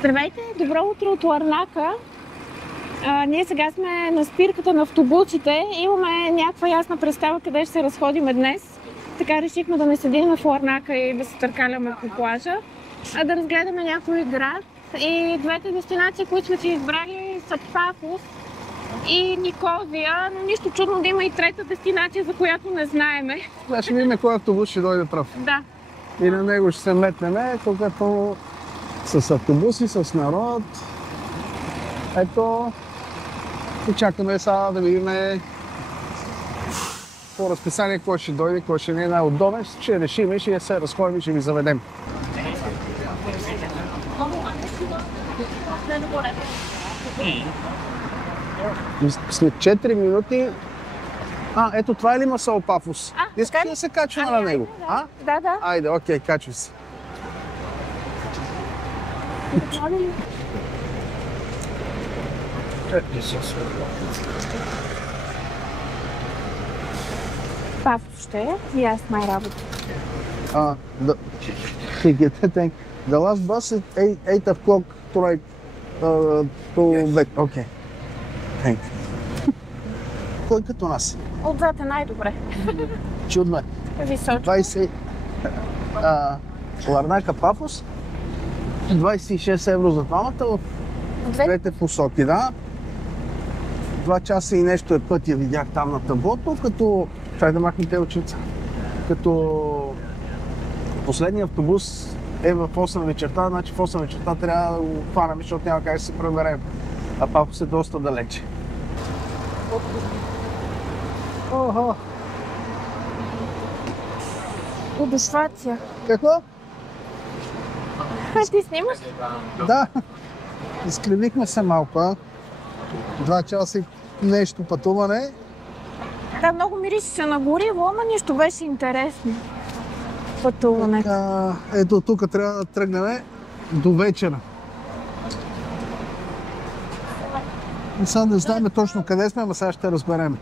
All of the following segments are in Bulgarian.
Здравейте, добро утро от Ларнака. Ние сега сме на спирката на автобусите. Имаме някаква ясна представа къде ще се разходим днес. Така решихме да не седим в Ларнака и да се търкаляме по плажа, а да разгледаме някой град. И двете дестинации, които сме си избрали, са Пафос и Никозия, но нищо чудно да има и трета дестинация, за която не знаеме. Да, ще видим кой автобус ще дойде прав. Да. И на него ще се метнеме, когато с автобуси, с народ. Ето, и чакаме сега да видим по разписание кой ще дойде, кой ще не е най-удобен. Ще решим и ще се разходим и ще ви заведем. След 4 минути... ето това е ли Масол Пафос? Искаш да се качваме на него? Да. Айде, окей, качвай се. Пафос ще е и аз май работа. The last bus is 8 o'clock to back. Okay. Thank you. Кой като нас? Отзад е най-добре. Чудно е. Височо. 20... Ларнака Пафос. 26 евро за двамата в двете посоки, да. 2 часа и нещо е пътя, видях там на таблото, като... Чай да махнете очица. Като последният автобус е в 8 вечерта, значи в 8 вечерта трябва да го хванем, защото няма как да се преберем. А Пафос е доста далече. Охо! Удушвация. Какво? Ти снимаш? Да. Изкривихме се малко. 2 часа и нещо пътуване. Да, много мирише на гориво, ама нищо беше интересно. Пътуването. Ето тук трябва да тръгнем до вечера. Сега не знаем точно къде сме, но сега ще разберем.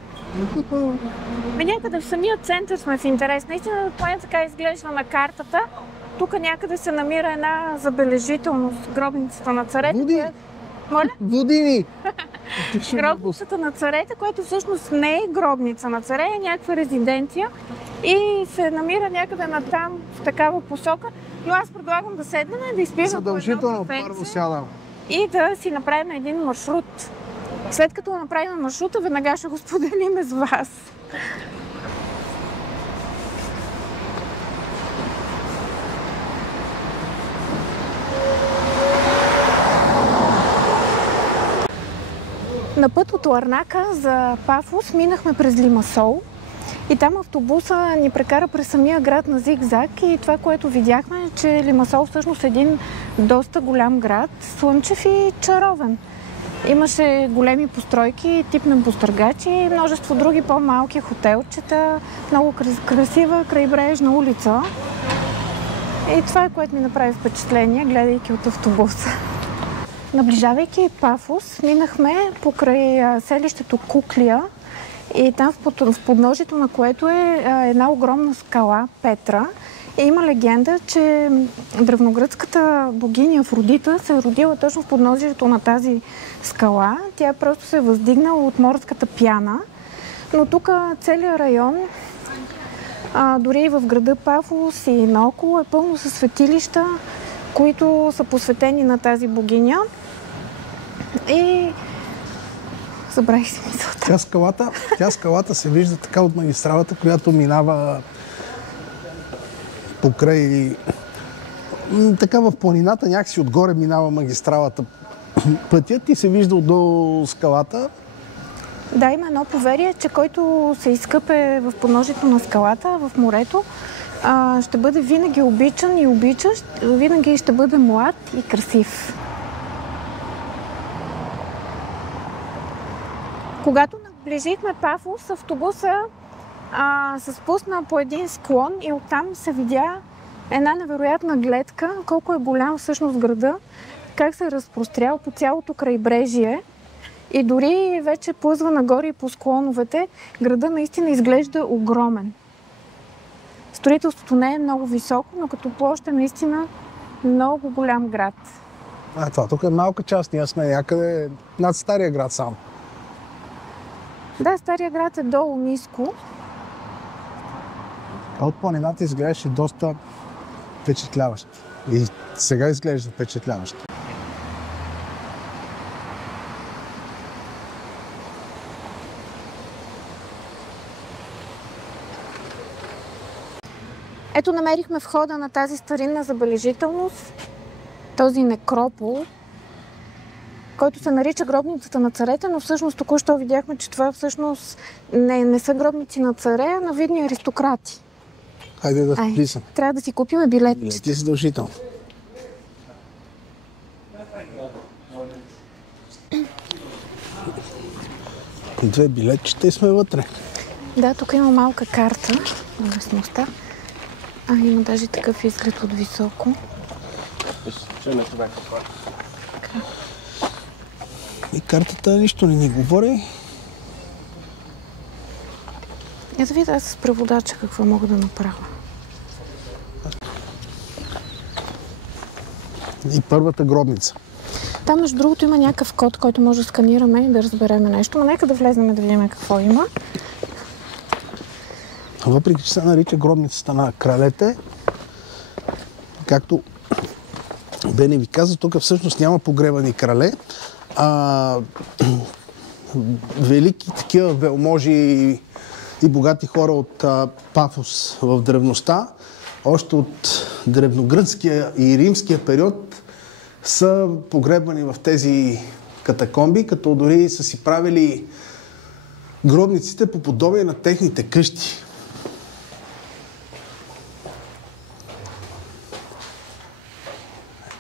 Някъде в самия център сме в интерес. Наистина, поне така изглежда на картата. Тук някъде се намира една забележителност, гробницата на царете. Води! Моля? Води! Гробницата на царете, което всъщност не е гробница на царе, е някаква резиденция и се намира някъде натам в такава посока. Но аз предлагам да седнем и да изпиваме задължително първо сядам. И да си направим един маршрут. След като направим маршрута, веднага ще го споделим с вас. На път от Ларнака за Пафос минахме през Лимасол и там автобуса ни прекара през самия град на зигзаг и това, което видяхме е, че Лимасол всъщност е един доста голям град, слънчев и чаровен. Имаше големи постройки, тип на постъргачи и множество други по-малки хотелчета, много красива крайбрежна улица. И това е, което ми направи впечатление, гледайки от автобуса. Наближавайки Пафос, минахме покрай селището Куклия и там в подножието на което е една огромна скала Петра. И има легенда, че древногръцката богиня Афродита се е родила точно в подножието на тази скала. Тя просто се е въздигнала от морската пяна. Но тук целият район, дори и в града Пафос и наоколо, е пълно със светилища, които са посветени на тази богиня. И забравих си мисълта. Тя скалата се вижда така от магистралата, която минава покрай... Така в планината някакси отгоре минава магистралата. Пътят и се вижда до скалата. Да, има едно поверие, че който се изкъпе в подножието на скалата, в морето, ще бъде винаги обичан и обичащ, винаги ще бъде млад и красив. Когато наближихме Пафос, автобуса се спусна по един склон и оттам се видя една невероятна гледка, колко е голям всъщност града, как се е разпрострял по цялото крайбрежие. И дори вече плъзва нагоре и по склоновете, града наистина изглежда огромен. Строителството не е много високо, но като площ е наистина много голям град. Това тук е малка част, ние сме някъде над Стария град само. Да, Стария град е долу ниско. От планината изглеждаше доста впечатляващо. И сега изглежда впечатляващо. Ето намерихме входа на тази старинна забележителност, този некропол, който се нарича гробницата на царете, но всъщност току-що видяхме, че това всъщност не са гробници на царе, а на видни аристократи. Хайде да влизам. Трябва да си купим билет. Билети задължително. Две билетчета и сме вътре. Да, тук има малка карта на местността. Има даже такъв изглед от високо. И картата нищо не ни говори. Ето видя аз с преводача какво мога да направя. И първата гробница. Там, между другото, има някакъв код, който може да сканираме и да разберем нещо. Но нека да влезнем да видим какво има. Въпреки че се нарича гробницата на кралете, както Бени ви каза, тук всъщност няма погребани крале, а велики такива велможи и богати хора от Пафос в древността, още от древногръцкия и римския период, са погребани в тези катакомби, като дори са си правили гробниците по подобие на техните къщи.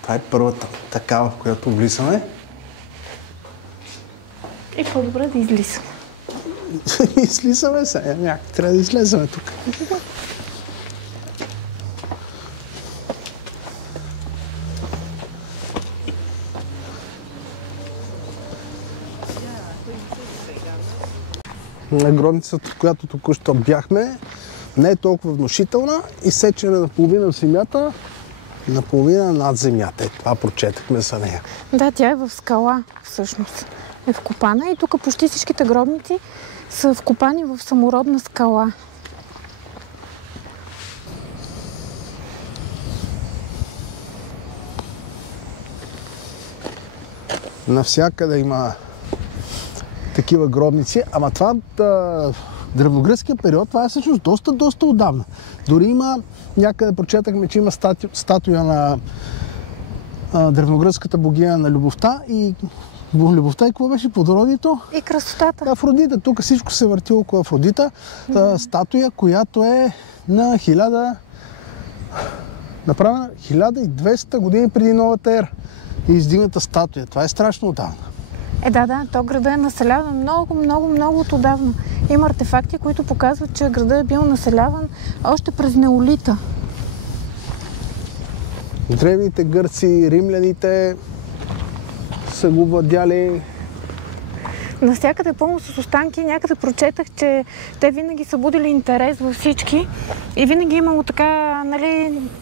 Това е първата такава, в която влизаме. И по-добре да излизаме. Излизаме сега, някак трябва да излезаме тук. На гробницата, в която току-що бяхме, не е толкова внушителна, изсечена наполовина в земята, наполовина над земята. Това прочетахме за нея. Да, тя е в скала, всъщност. Е вкопана и тук почти всичките гробници са вкопани в самородна скала. Навсякъде има такива гробници, ама това древногръцкия период, това е всъщност доста отдавна. Дори има, някъде прочетахме, че има статуя на древногръцката богиня на любовта и какво беше плодородието? И красотата. Афродита. Тук всичко се върти около Афродита. Статуя, която е на направена 1200 години преди новата ера. И издигната статуя. Това е страшно отдавна. Да, то града е населяван много отдавна. Има артефакти, които показват, че града е бил населяван още през неолита. Древните гърци, римляните са го владяли. Навсякъде пълно с останки. Някъде прочетах, че те винаги са будили интерес във всички и винаги имало така,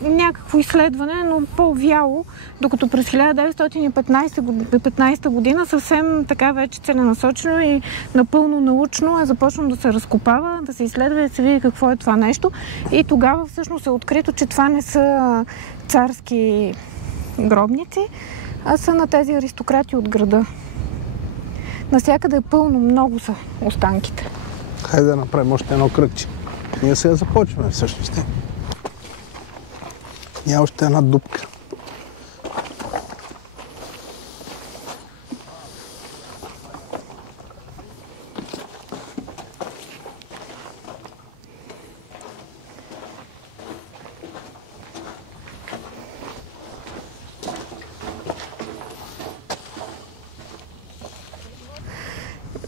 някакво изследване, но по-вяло, докато през 1915 година съвсем така вече целенасочено и напълно научно е започнало да се разкопава, да се изследва и да се види какво е това нещо. И тогава всъщност е открито, че това не са царски гробници, а са на тези аристократи от града. Навсякъде е пълно, много са останките. Хайде да направим още едно кръгче. Ние сега започваме всъщност. Няма още една дупка.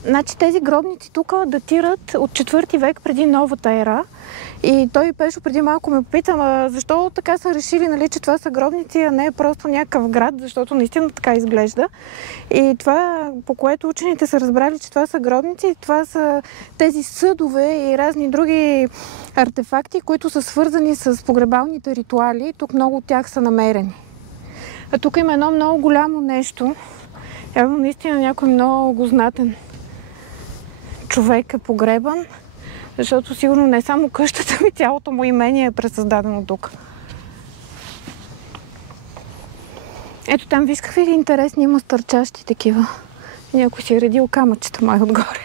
Значи тези гробници тук датират от 4 век преди новата ера. И той Пешо преди малко ме попита, защо така са решили, че това са гробници, а не е просто някакъв град, защото наистина така изглежда. И това, по което учените са разбрали, че това са гробници, това са тези съдове и разни други артефакти, които са свързани с погребалните ритуали. Тук много от тях са намерени. А тук има едно много голямо нещо. Явно наистина някой много знатен човек е погребан, защото сигурно не само къщата ми, цялото му имение е пресъздадено тук. Ето там, виж какви интересни има стърчащи такива. Някой си е редил камъчета май отгоре.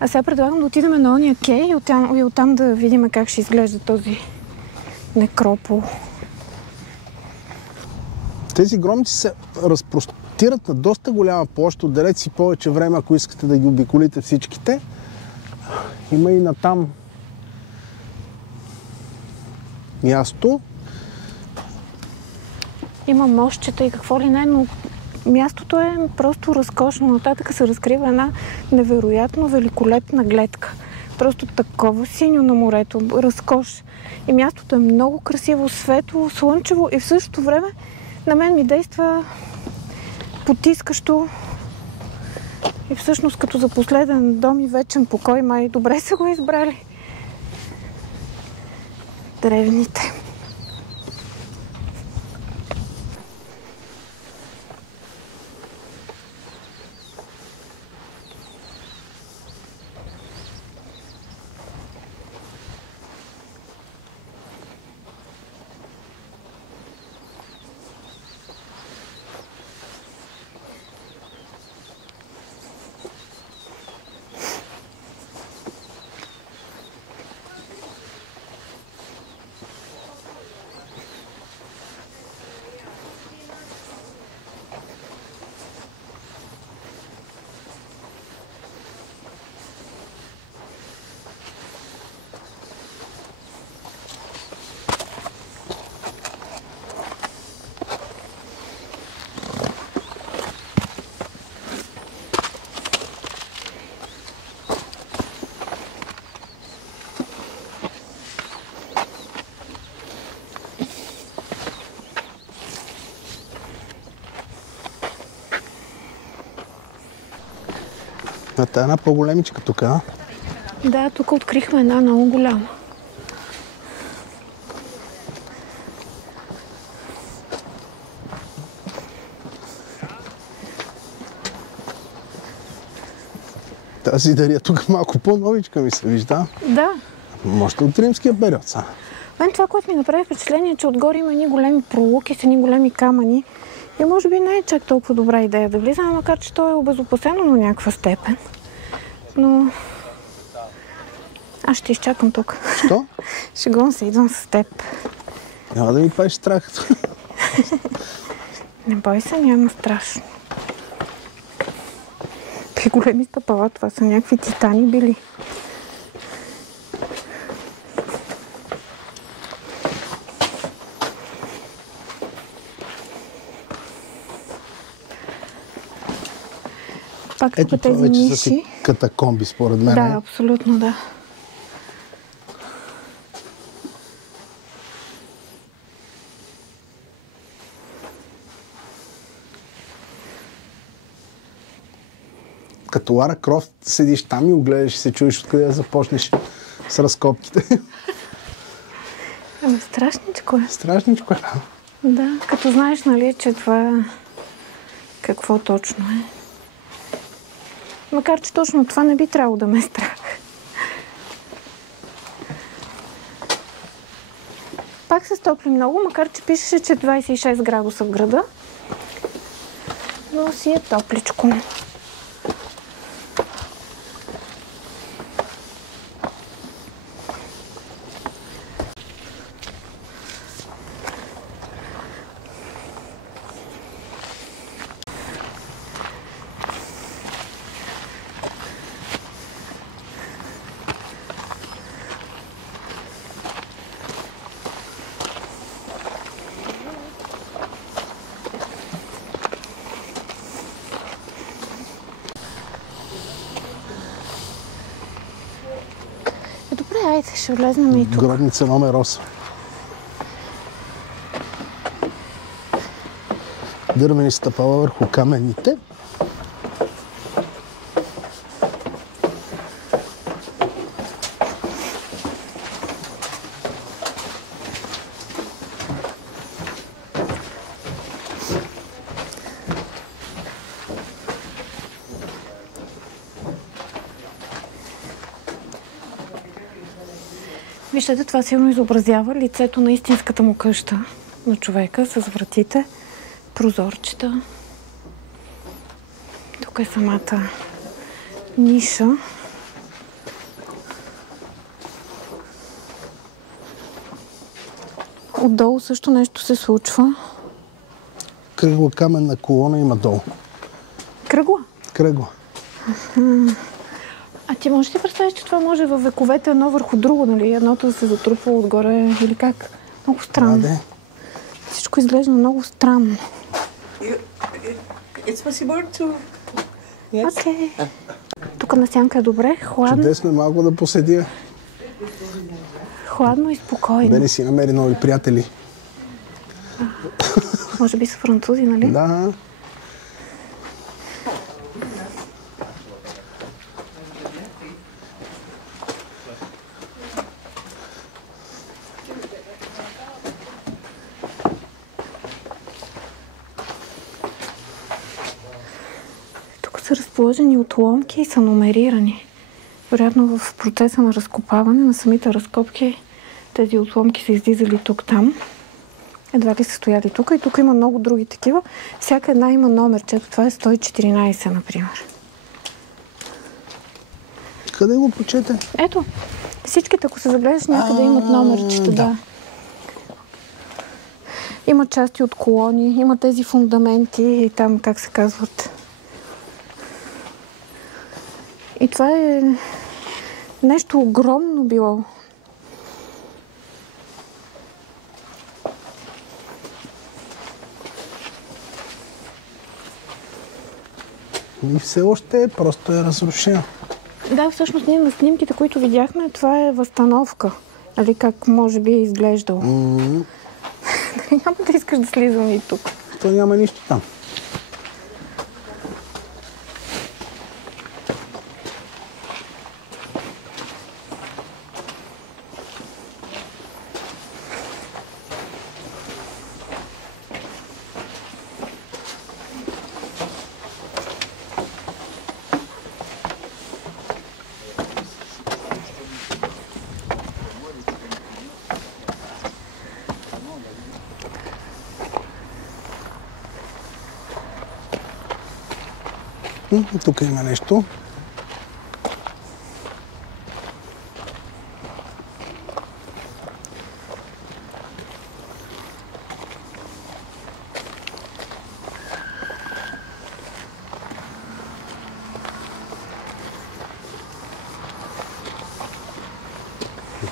А сега предлагам да отидем на ония кей и оттам да видим как ще изглежда този некропол. Тези гробници се разпростират на доста голяма площ. Отделете си повече време, ако искате да ги обиколите всичките. Има и натам място. Има мостчета и какво ли не, но мястото е просто разкошно. Нататък се разкрива една невероятно великолепна гледка. Просто такова синьо на морето, разкош. И мястото е много красиво, светло, слънчево и в същото време на мен ми действа потискащо. И всъщност като за последен дом и вечен покой, май добре са го избрали древните. Ето една по-големичка тук, а? Да, тук открихме една много голяма. Тази дария тук малко по-новичка ми се вижда. Да. Може от римския период са. Мен това, което ми направи впечатление, е, че отгоре има едни големи пролуки с едни големи камъни. И може би не е чак толкова добра идея да влизаме, макар че то е обезопасено на някаква степен. Но аз ще изчакам тук. Що? Шегувам се, идвам с теб. Няма да ми правиш страх. Не бой се, няма страшно. Те големи стъпала, това са някакви титани били. Пак ето това тези вече ниши. са си катакомби, според мен. Да, абсолютно да. Като Лара Крофт седиш там и огледаш и се чуеш откъде да започнеш с разкопките. Ами страшничко е. Страшничко е. Да, като знаеш, нали, че това какво точно е. Макар че точно това не би трябвало да ме е страх. Пак се стопли много, макар че пишеше, че 26 градуса в града. Но си е топличко. Добре, айде, ще влезнем и тук. Гробница номер 8. Дървени стъпала върху каменните. Вижте, това силно изобразява лицето на истинската му къща на човека с вратите, прозорчета. Тук е самата ниша. Отдолу също нещо се случва. Кръгла каменна колона има долу. Кръгла? Кръгла. А ти можеш да ти представиш, че това може във вековете едно върху друго, нали? Едното да се затрупва отгоре или как? Много странно. Да. Всичко изглежда много странно. It's possible to... Yes. Окей. Тук на сянка е добре, хладно. Чудесно е малко да поседя. Хладно и спокойно. Бе не си намери нови приятели. Може би са французи, нали? Да. Тук са разположени отломки и са номерирани. Вероятно в процеса на разкопаване на самите разкопки тези отломки са излизали тук-там. Едва ли са стояли тук. И тук има много други такива. Всяка една има номер. Чето това е 114, например. Къде го прочете? Ето. Всичките, ако се загледаш, някъде имат номерчета. Да. Има части от колони, има тези фундаменти и там, как се казват. И това е нещо огромно било. И все още просто е разрушено. Да, всъщност ние на снимките, които видяхме, това е възстановка. Нали, как може би е изглеждало. Няма да искаш да слизам и тук. То няма нищо там. Тук има нещо.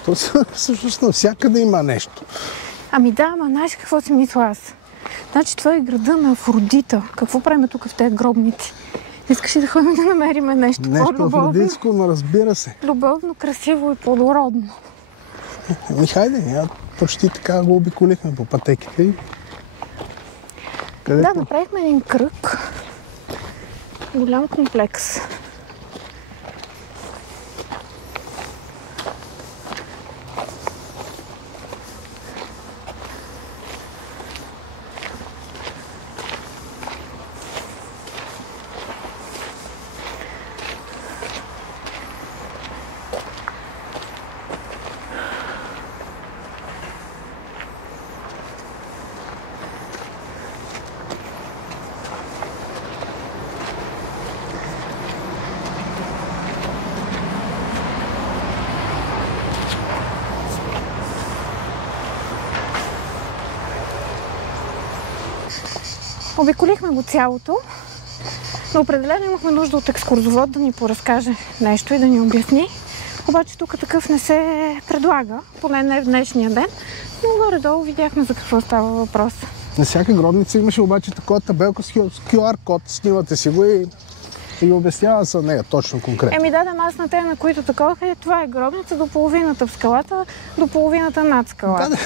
То всъщност навсякъде има нещо. Ами да, ама знаеш какво си мисля аз? Значи това е града на Афродита. Какво правим тук в тези гробници? Искаш ли да ходим да намерим нещо по-любовно? Афродитско, но разбира се. Любовно, красиво и плодородно. Ами хайде, почти така го обиколихме по пътеките. Да, направихме един кръг. Голям комплекс. Обиколихме го цялото, но определено имахме нужда от екскурзовод да ни поразкаже нещо и да ни обясни. Обаче тук такъв не се предлага, поне не в днешния ден, но горе-долу видяхме за какво става въпрос. На всяка гробница имаше обаче такова табелка с QR код, снимате си го и ви обяснява за нея точно конкретно. Еми да, аз на те, на които такова това е гробница до половината в скалата, до половината над скалата.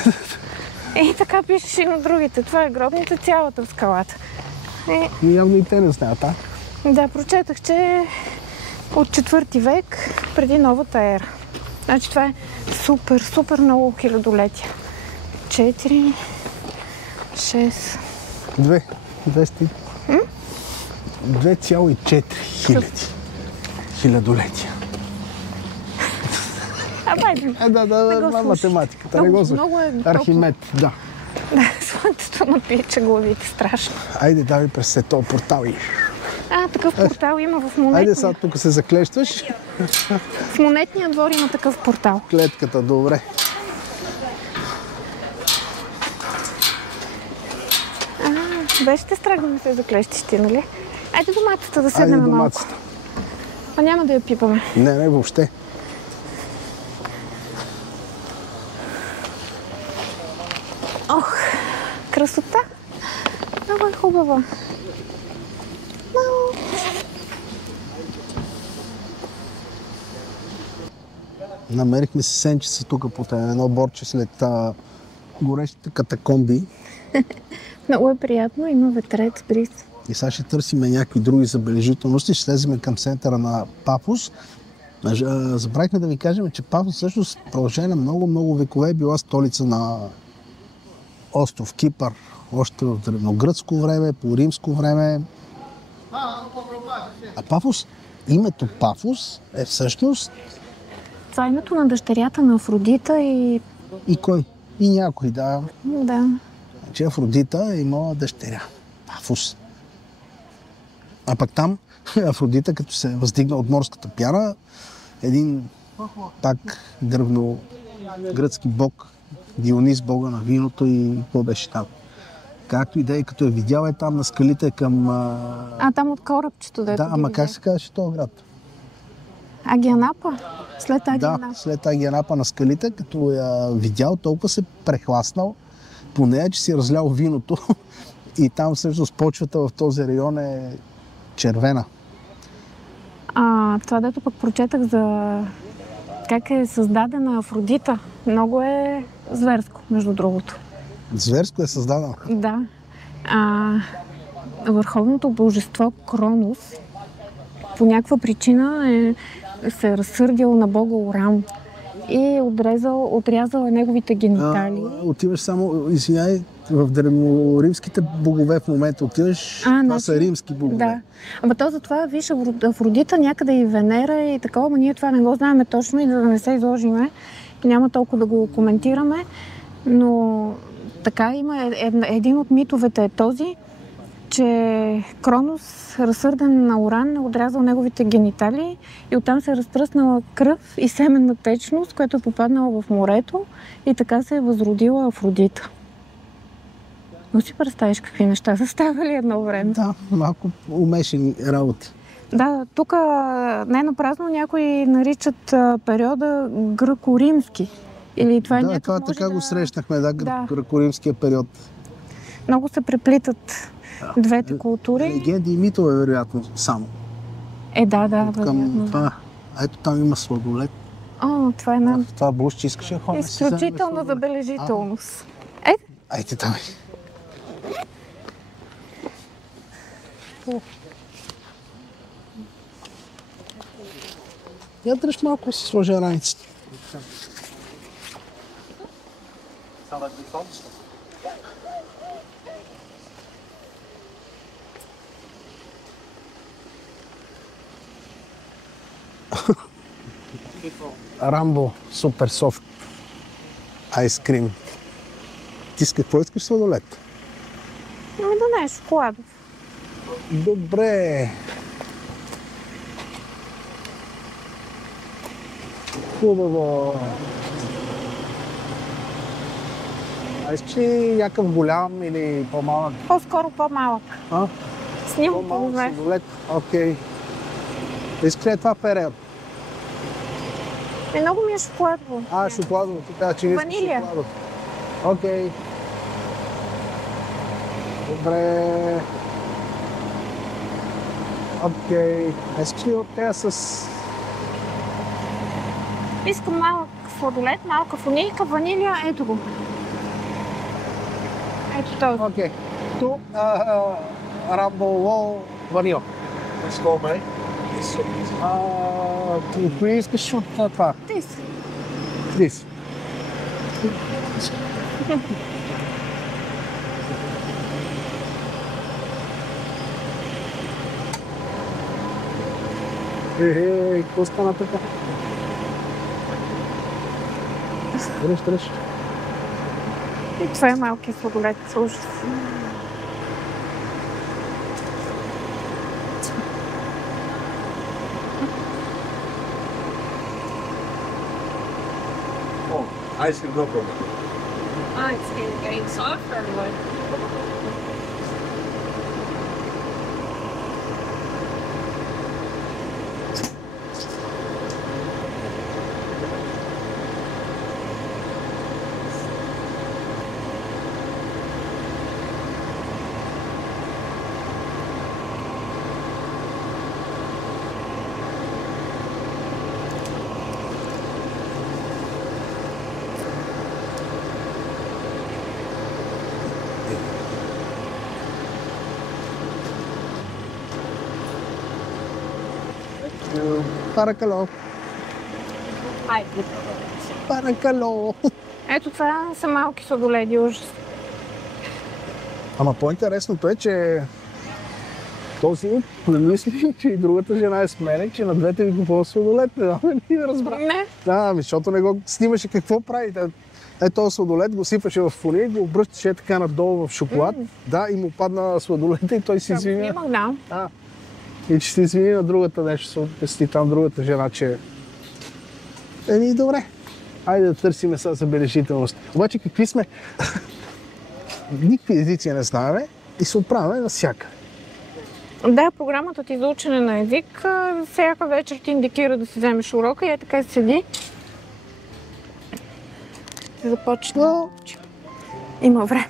И така пишеш и на другите. Това е гробница цялата в скалата. Явно и те не знаят, а? Да, прочетах, че е от 4 век преди новата ера. Значи това е супер много хилядолетия. 4, 6... 2,4 хиляди хилядолетия. Айде. Да, математиката. Не го много е Архимед, да. Да, слънцето напича главите страшно. Айде, давай през този портал и... Такъв портал има в монетния. Айде, сега тук се заклещваш. В монетния двор има такъв портал. Клетката, добре. Беше те страх да не се заклещиш ти, нали? Айде до мацата да седнем малко. А няма да я пипаме. Не, въобще. Ох, красота. Много е хубава. Намерихме си сенчица тук под едно борче след горещите катакомби. Много е приятно, има ветрец, бриз. И сега ще търсиме някакви други забележителности. Ще слезем към центъра на Пафос. Забравихме да ви кажем, че Пафос всъщност в продължение на много векове е била столица на остров Кипър. Още в древногръцко време, по римско време. А Пафос, името Пафос е всъщност... Това е името на дъщерята на Афродита и... И кой? И някой, да. Да. Че Афродита е имала дъщеря. Пафос. А пък там Афродита, като се въздигна от морската пяна, един пак древногръцки бог, Дионис, бога на виното и какво беше там. Както и да е, като е видяла там на скалите към... там от корабчето, дето да, ама как се казваше този град? Агианапа? След Агианапа. Да, след Агианапа на скалите, като я видял, толкова се прехласнал по нея, че си разлял виното и там всъщност почвата в този район е червена. Това дето пък прочетах за как е създадена Афродита. Много е зверско, между другото. Зверско е създадено? Да. Върховното божество Кронос по някаква причина се е разсърдил на бога Оран и отрязал неговите генитали. Отиваш само, извиняй, в древноримските богове в момента отиваш, това са римски богове. Да. Ама то затова, виж, Афродита някъде и Венера и такова, но ние това не го знаем точно и да не се изложиме, няма толкова да го коментираме, но така има един от митовете е този, че Кронос, разсърден на Оран, е отрязал неговите генитали и оттам се е разтръснала кръв и семенна течност, която е попаднала в морето и така се е възродила Афродита. Но си представиш какви неща са ставали едно време. Да, малко умешени работи. Да, тук не напразно някои наричат периода гръко-римски. Или това е да, това така го срещнахме, гръко-римския период. Много се преплитат двете култури. Легенди и митове, вероятно, само. Да, вероятно. Ето там има сладолет. Това е това бушче искаш да ходиш. Изключителна забележителност. Айде, давай. Я дръж малко си сложа раницата. Рамбо супер софт айскрим. Ти с какво искаш сладолет? Да не е шоколадов. Добре. Хубаво. Искаш ли някакъв голям или по-малък? По-скоро по-малък. Снимам по-добре. Сладолет, окей. Искаш ли това перел? Много ми е шоколадово. Шоколадово. Ти каза, че не искаш шоколадово. Окей. Добре. Окей. Искаш ли от тея с... Искам малък сладолет, малка фунийка, ванилия, ето го. Ето този. Окей. Ту рамболо ванил. Кои искаш от това? This. Какво стана така? Тръж. И това е малки сладолет. Ужас. Ice cream, no problem. It's getting softer or what? Паракало. Паракало. Ето това са малки сладоледи, ужас. Ама по-интересното е, че този помисли, че и другата жена е с мене, че на двете ви купува сладолет. Не разбрах. Не. Да, защото не го снимаше какво прави. Този сладолет го сипаше в фуния и го обръщаше така надолу в шоколад. Да, и му падна сладолета и той си извиня. Да. И че се извини на другата нещо, се обясни там другата жена, че... Добре. Айде да търсиме сега забележителност. Обаче какви сме? Никакви езици не знаем и се отправяме навсякъде. Да, програмата ти за учене на език всяка вечер ти индикира да си вземеш урока и така седи. Започна. Има време.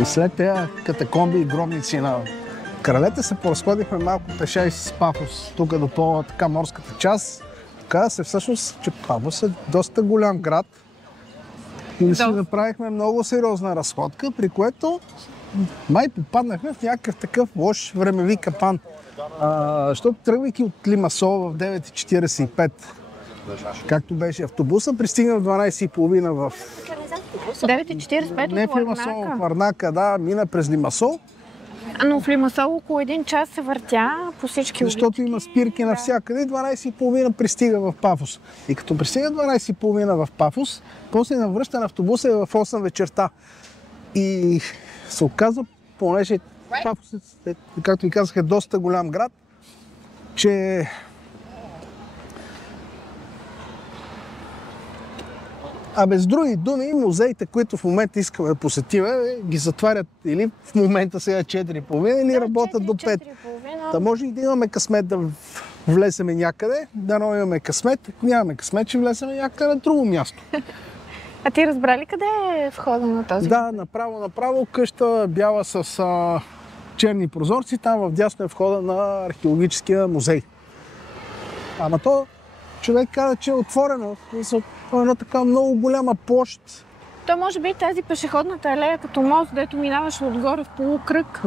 И след тези катакомби и гробници на кралете се поразходихме малко пеша и с Пафос, тук до по-така морската част. Каза се всъщност, че Пафос е доста голям град и си направихме много сериозна разходка, при което май попаднахме в някакъв такъв лош времеви капан. Защото тръгвайки от Лимасол в 9:45, както беше автобуса, пристигна в 12:30 в 9:45 не в Лимасол, в Ларнака, да, мина през Лимасол. Но в Лимасол около един час се въртя по всички улици. Защото има спирки навсякъде, 12:30 пристига в Пафос. И като пристига 12:30 в Пафос, после навръща на автобуса е в 8 вечерта. И се оказа, понеже Пафос е, както ви казах, е доста голям град, че без други думи, музеите, които в момента искаме да посетим, ги затварят или в момента сега 4:30, или работят до 5. Та може и да имаме късмет да влеземе някъде, да но имаме късмет. Ако нямаме късмет, ще влеземе някъде на друго място. А ти разбра ли къде е входа на този? Да, направо къща бяла с черни прозорци, там в дясно е входа на археологическия музей. Ама то човек каза, че е отворено. Едно така много голяма площ То може би тази пешеходната алея като мост, дето минаваш отгоре в полукръг.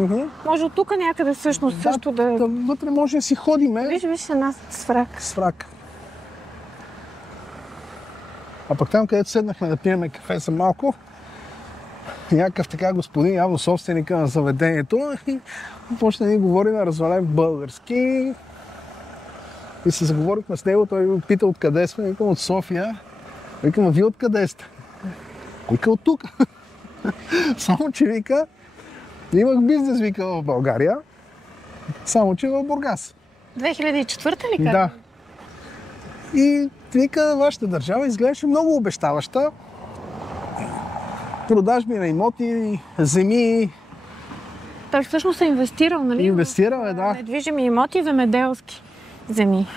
Може от тук някъде всъщност също да... Вътре може да си ходиме. Виж една с фрак. С фрак. А пък там, където седнахме да пиеме кафе за малко, някакъв така господин, явно собственика на заведението, и почна да ни говори на развален български. И се заговорихме с него, той ми пита откъде сме, викам от София. Викам, а вие откъде сте? Вика, от тук. Само, че вика, имах бизнес, вика, в България, само, че в Бургас. 2004-та ли как? Да. И вика, вашата държава изглеждаше много обещаваща. Продажби на имоти, земи. Той всъщност е инвестирал, нали? Инвестирал е, да. Недвижими имоти, земеделски земи.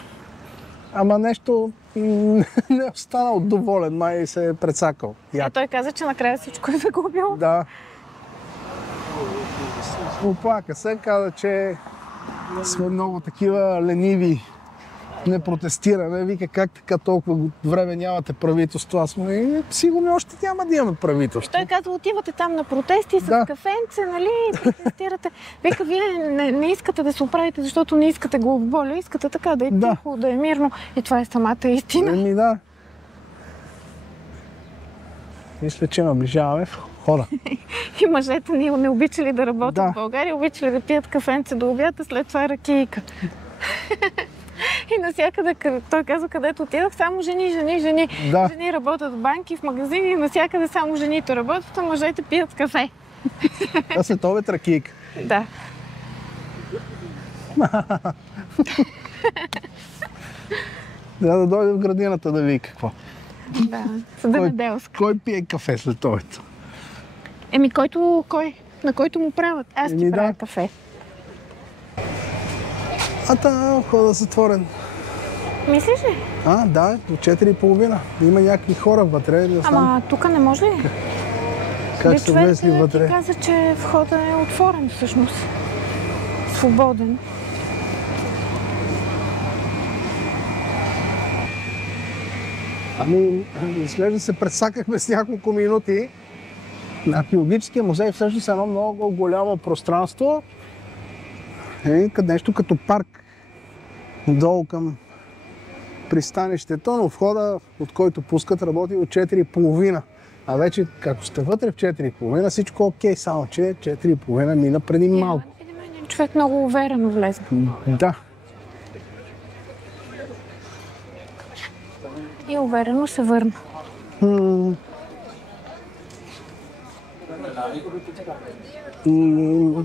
Ама нещо не е останал доволен, май се е прецакал. Той каза, че накрая всичко е загубил. Да. Оплака се, каза, че сме много такива лениви. Не протестираме. Вика, как така толкова време нямате правителство? Аз му сигурно още няма да имаме правителство. Той казва, отивате там на протести с кафенце, нали, протестирате. Вика, вие не искате да се оправите, защото не искате главоболие, искате така да е тихо, да е мирно. И това е самата истина. Да. Мисля, че наближаваме в хода. И мъжете ни не обичали да работят в България, обичали да пият кафенце до обяд, а след това ракийка. И навсякъде, той казва, където отидах, само жени. Да. Жени работят в банки, в магазини, и навсякъде само жените работят, а мъжете пият кафе. А след обед ракийка. Да. Да дойде в градината да види какво. Да, земеделска. Кой пие кафе след обед? На който му правят. Аз ти правя кафе. А там хода затворен. Мислиш ли? Да, до 4:30. Има някакви хора вътре. Ама тук не може ли? Как са влезли вътре? Ти каза, че входът е отворен всъщност. Свободен. Изглежда се пресакахме с няколко минути. На археологическия музей всъщност е едно много голямо пространство. Нещо като парк долу към пристанището, но входа, от който пускат, работи от 4:30. А вече, като сте вътре в 4:30, всичко окей, само че 4:30 мина преди малко. Човек много уверено влезе. Да. И уверено се върна.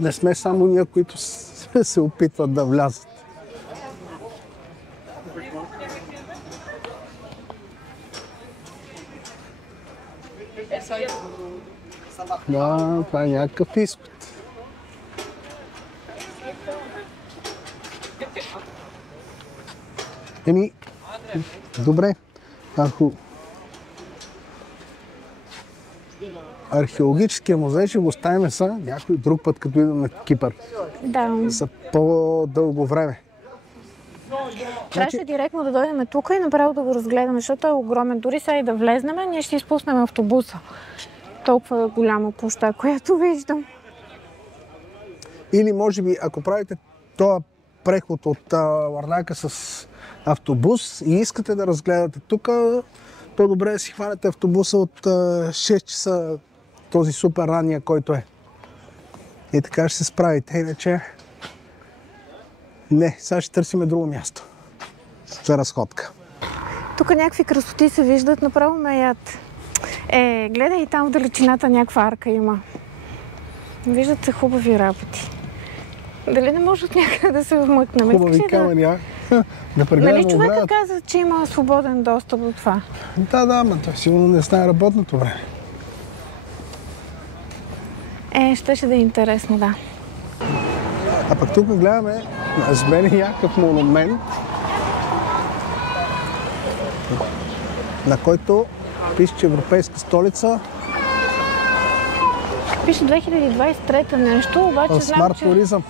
Не сме само ние, които се опитват да влязат. Да, това е някакъв изпит. Добре. Археологическия музей ще го оставим някой друг път, като идем на Кипър. Да. За по-дълго време. Трябваше директно да дойдем тук и направо да го разгледаме, защото е огромен. Дори сега и да влезнем, ние ще изпуснем автобуса. Толкова голяма площа, която виждам. Или може би, ако правите този преход от Ларнака с автобус и искате да разгледате тук, по-добре да си хванете автобуса от 6 часа, този супер ранния, който е. И така ще се справите. Иначе не, сега ще търсиме друго място за разходка. Тук някакви красоти се виждат, направо ме яд. Гледай и там в далечината някаква арка има. Виждат се хубави работи. Дали не може от някъде да се вмъкнем? Хубави камъни, да прегледаме. Нали човека каза, че има свободен достъп до това? Да, но той сигурно не знае работното време. Щеше да е интересно, да. А пък тук гледаме с мен някакъв монумент, на който пише, че Европейска столица. Пише 2023 нещо, обаче знам, че... туризъм.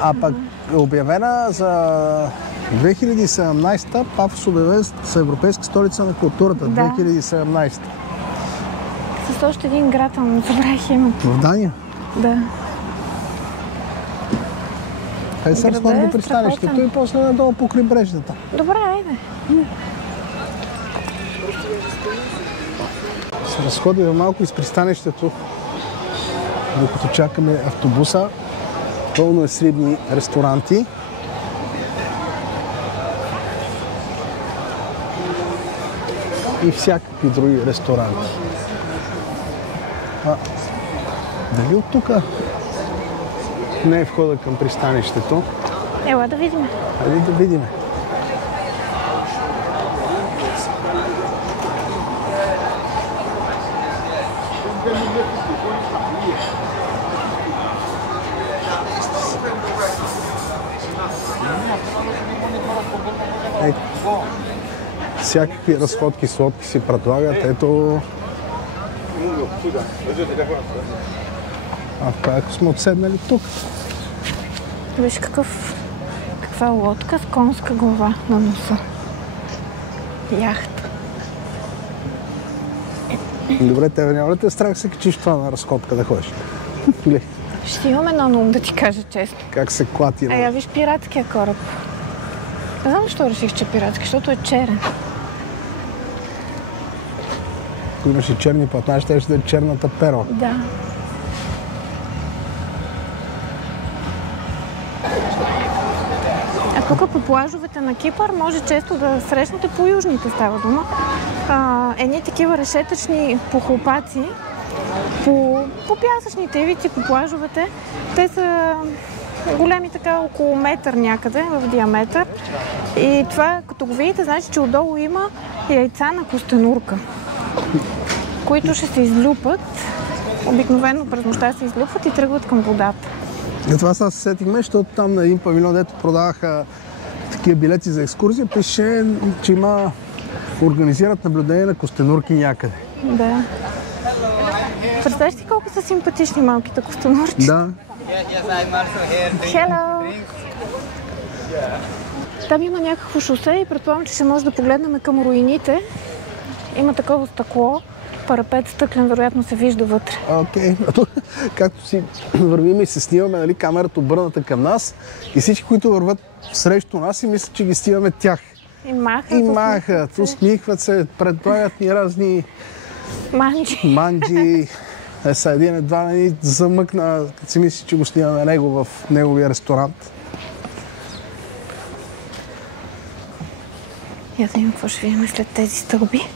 А пък е обявена за 2017-та, Пафос обявен за Европейска столица на културата. Да. 2017. с още един град, но забравих името. В Дания? Да. Хайде сега сходим до пристанището и после надолу по крайбрежната. Добре, айде. Се разходим малко из пристанището, докато чакаме автобуса. Пълно е с рибни ресторанти. И всякакви други ресторанти. Дали от тук не е входа към пристанището? Ела да видим. Хайде да видим. Всякакви разходки, сладки си предлагат. Ето... ако сме отседнали тук. Виж каква лодка с конска глава на носа. Яхта. Добре, тебе няма ли те страх се качиш това на разходка да ходиш? Ще имам едно на ум, да ти кажа честно. Как се клати? Я виж пиратския кораб. Не знам защо реших, че е пиратски, защото е черен. Ако имаше черни платна, ще да е черната перла. Да. А тук по плажовете на Кипър може често да срещнете по южните, става дума. Едни такива решетъчни похлопаци по пясъчните ивици, по плажовете. Те са големи така около метър някъде в диаметър. И това, като го видите, значи, че отдолу има яйца на костенурка, които ще се излюпат. Обикновено през нощта се излюпват и тръгват към водата. И това сега се сетихме, защото там на един павилион, дето продаваха такива билети за екскурзия, пише, че организират наблюдение на костенурки някъде. Да. Представяш ти колко са симпатични малките костенурчи? Да. Hello! Там има някакво шосе и предполагам, че ще може да погледнем към руините. Има такова стъкло, парапет стъклен, вероятно се вижда вътре. Окей. Както си вървим и се снимаме, нали, камерата обърната към нас и всички, които върват срещу нас и мислят, че ги снимаме тях. И махат, усмихват се, предлагат ни разни манджи. Са един-два ни замъкна, като си мисли, че го снимаме него в неговия ресторант. Я да видим какво ще видим след тези стълби.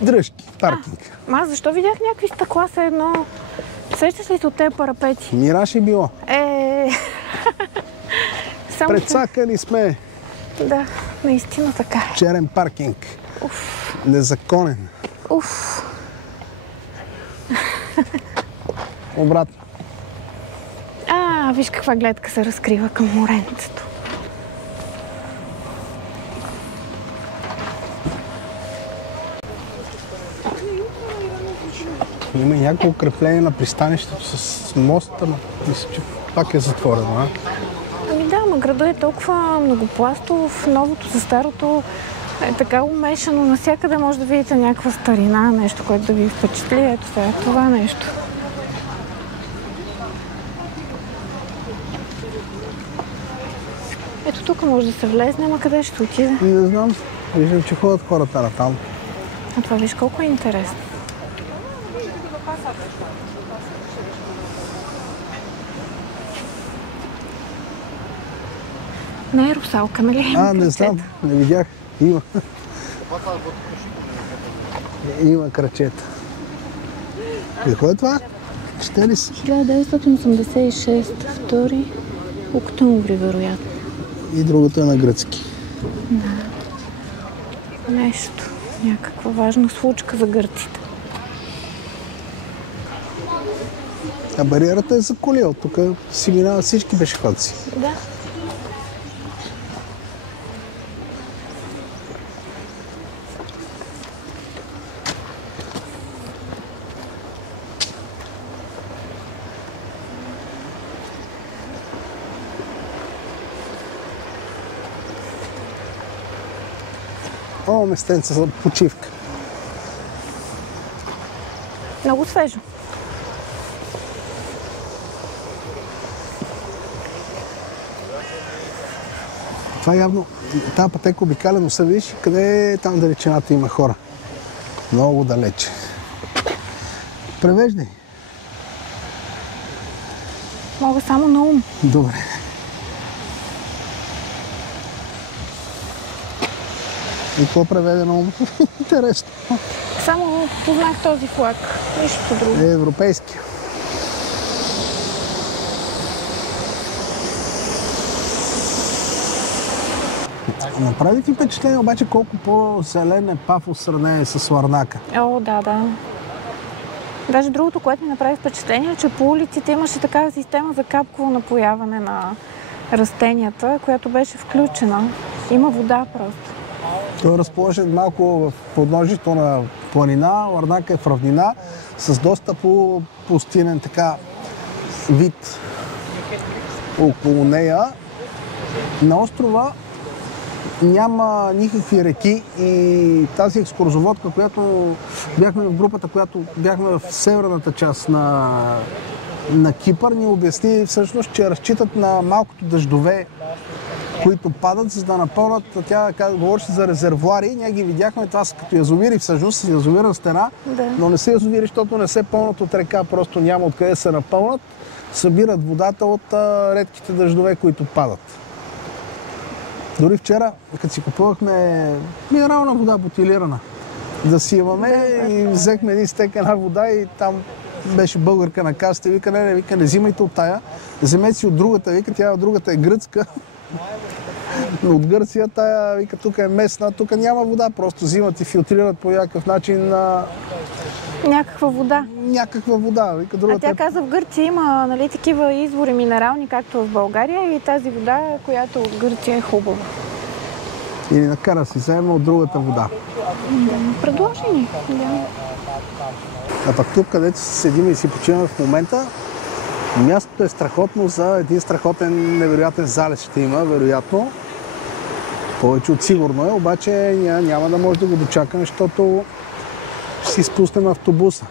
Дръжки, паркинг. Защо видях някакви стъкла са едно? Сещаш ли се от тези парапети? Мираж е било. Прецакани сме. Да, наистина така. Черен паркинг. Незаконен. Обратно. Виж каква гледка се разкрива към моренцето. Има някакво укрепление на пристанището с моста, но мисля, че пак е затворено, а? Да, ама градът е толкова многопластов, новото за старото е така умешано. Навсякъде може да видите някаква старина, нещо, което да ви впечатли. Ето сега, това нещо. Ето тук може да се влезне, ама къде ще отиде? Не знам. Виждам, че ходят хората натам. А това виж колко е интересно. Не е русалка, нали? Не знам, не видях. Има. Има крачета. Какво е това? Чете ли си? 1986, 2 октомври, вероятно. И другото е на гръцки. Да. Нещо. Някаква важна случка за гърците. А бариерата е за коли. От тук си минават всички пешеходци. Да. О, местенце за почивка. Много свежо. Това явно, тази пътека обикалено се виж, къде там далечината има хора. Много далече. Превеждай. Мога само на ум. Добре. И какво преведе на ум? Интересно. Само познах този флаг. Нищо друго. Европейски. Направи ти впечатление обаче колко по-зелен е Пафос в сравнение с Ларнака. О, да. Даже другото, което ми направи впечатление, е, че по улиците имаше такава система за капково напояване на растенията, която беше включена. Има вода просто. Той е разположен малко в подножието на планина, Ларнака е в равнина, с доста по-пустинен така вид около нея. На острова няма никакви реки и тази екскурзоводка, която бяхме в групата, която бяхме в северната част на Кипър, ни обясни всъщност, че разчитат на малкото дъждове, които падат, за да напълнат. Тя говореше за резервуари. Ние ги видяхме, това са като язовири всъщност, язовирна стена, но не са язовири, защото не се пълнат от река, просто няма откъде да се напълнат. Събират водата от редките дъждове, които падат. Дори вчера, като си купувахме минерална вода, бутилирана, да си имаме и взехме един стек една вода и там беше българка на касата и вика, не взимайте от тая, вземете си от другата, вика, тя от другата е гръцка, но от Гърция тая, вика, тук е местна, тук няма вода, просто взимат и филтрират по някакъв начин някаква вода. Някаква вода. Вика, другата... А тя каза, в Гърция има, нали, такива извори минерални, както в България, и тази вода, която от Гърция е хубава. Или накара си взема от другата вода. Предложи ни. Да. А пък тук, където седим и си почиваме в момента, мястото е страхотно за един страхотен, невероятен залез ще има, вероятно. Повече от сигурно е, обаче няма да може да го дочакаме, защото ще си спуснем автобуса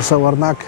за Ларнака.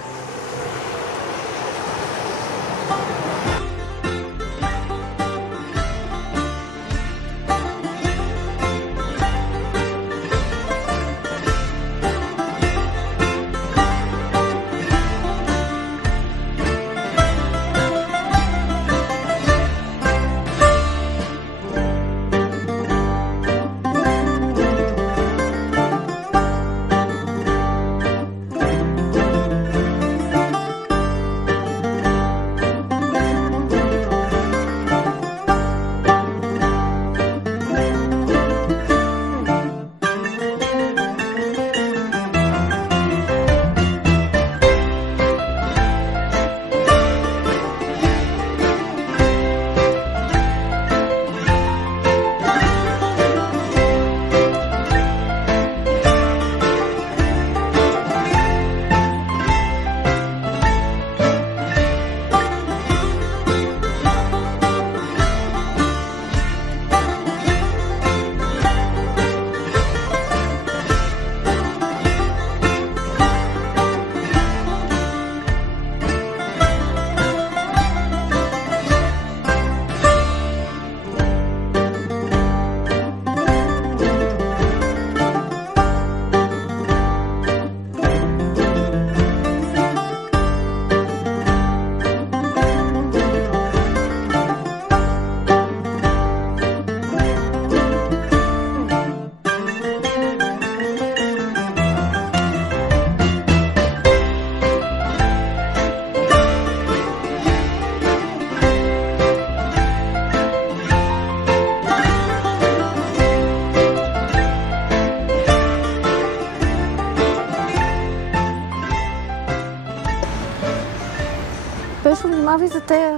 Внимавай за тези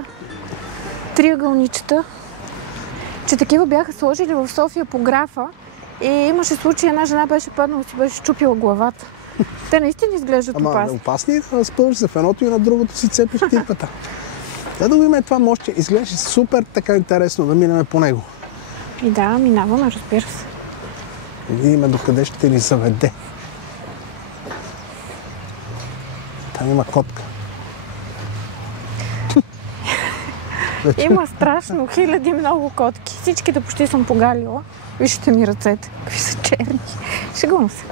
триъгълничета, че такива бяха сложили в София по графа и имаше случай, една жена беше паднала и си беше щупила главата. Те наистина изглеждат опасни. Ама опасни да спъваш се в едното и на другото си цепиш типата. Да го има това мощче. Изглеждаше супер така интересно да минем по него. И да, минаваме, разбира се. Видиме докъде ще ни заведе. Там има котка. Има страшно, хиляди много котки. Всичките почти съм погалила. Вижте ми ръцете, какви са черни. Шегувам се.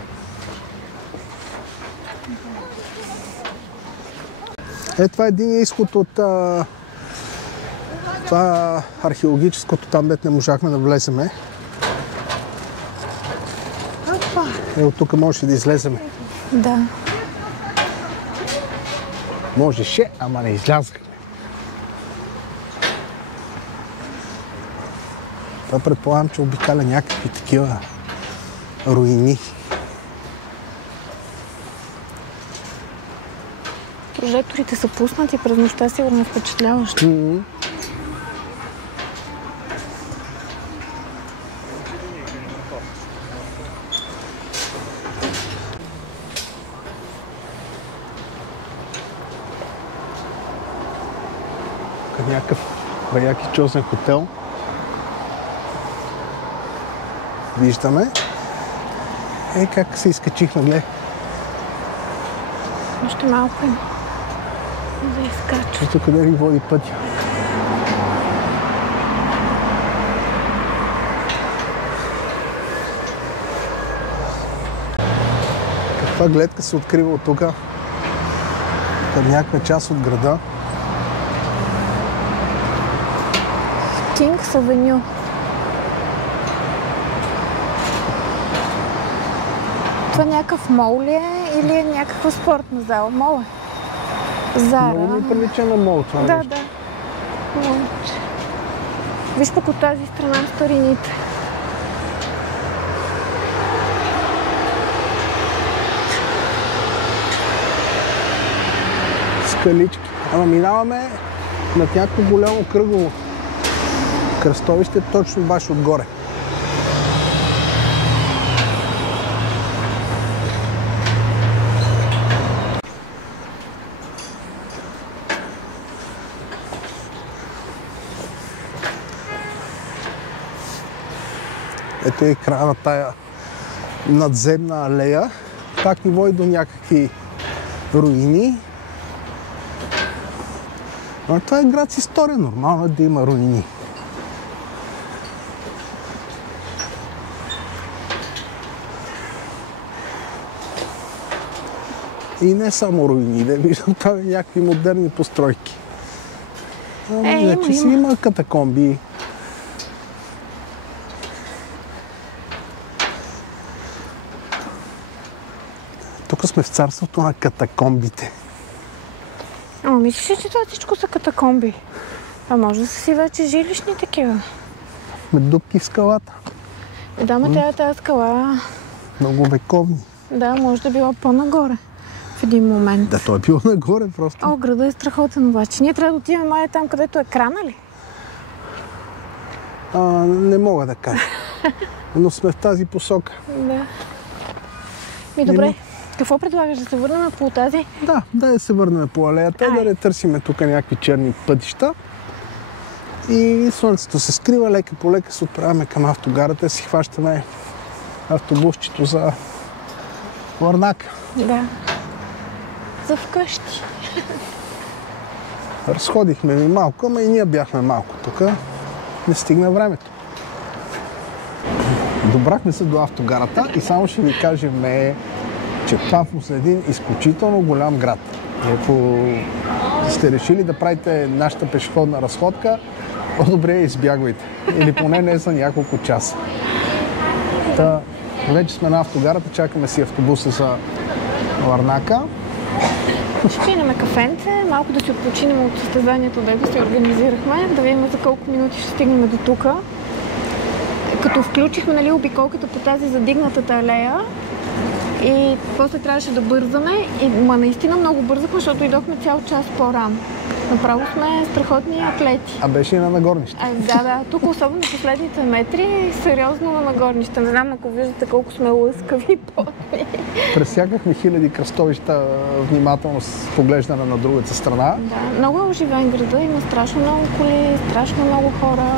Това е един изход от това археологическото, там дет не можахме да влеземе. От тук можеше да излеземе. Да. Можеше, ама не излязахме. Това предполагам, че обикаля някакви такива руини. Прожекторите са пуснати през нощта, сигурно е впечатляващо. Някакъв баяк и чозен хотел. Виждаме. Как се изкачихме, гледай. Още малко им да изкача. Чувство къде ни води пътя. Каква гледка се открива от тук към някаква част от града. Кингс Авеню. Това някакъв мол ли е или е някаква спортна зала? Мол е. Зара. Много ми прилича на мол това нещо. Да. Виж пък от тази страна старините. Скалички. Ама минаваме над някакво голямо кръгово кръстовище, точно баш отгоре. Ето е края на тая надземна алея. Так ни води до някакви руини. Но това е град с история. Нормално е да има руини. И не само руини, да виждам там някакви модерни постройки. Има катакомби. Тук сме в царството на катакомбите. Мислиш ли, че това всичко са катакомби? А може да са си вече жилищни такива? Дупки в скалата. Да, ма тази скала... Много вековни. Да, може да била по-нагоре в един момент. Да, той е бил нагоре просто. Града е страхотен обаче. Ние трябва да отидем май там, където е крана ли? Не мога да кажа. Но сме в тази посока. Да. Добре. Какво предлагаш? Да се върнем по тази? Да се върнем по алеята, да не търсиме тук някакви черни пътища. И слънцето се скрива, лека по лека се отправяме към автогарата, си хващаме автобусчето за Ларнака. Да. За вкъщи. Разходихме ми малко, ама и ние бяхме малко тук. Не стигна времето. Добрахме се до автогарата и само ще ви кажем, че Пафос е един изключително голям град. И ако сте решили да правите нашата пешеходна разходка, по-добре избягвайте. Или поне не за няколко часа. Вече сме на автогарата, чакаме си автобуса за Ларнака. Ще пинем кафенце, малко да си отпочинем от състезанието, дето си организирахме, да видим за колко минути ще стигнем до тук. Като включихме обиколката по тази задигнатата алея и после трябваше да бързаме, наистина много бързахме, защото дойдохме цял час по-рано. Направо сме страхотни атлети. Беше и на нагорнище. Да. Тук особено последните метри, сериозно на нагорнище. Не знам, ако виждате колко сме лъскави и потни. Пресякахме хиляди кръстовища внимателно с поглеждане на другата страна. Да, много е оживен града, има страшно много коли, страшно много хора.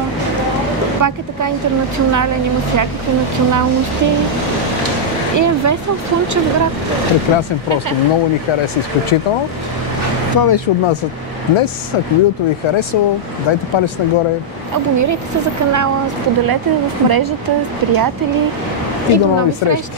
Пак е така интернационален, има всякакви националности и е весел, слънчев град. Прекрасен просто, много ни хареса изключително. Това беше от нас за днес. Ако видеото ви е харесало, дайте палец нагоре. Абонирайте се за канала, споделете в мрежата с приятели И до нови срещи!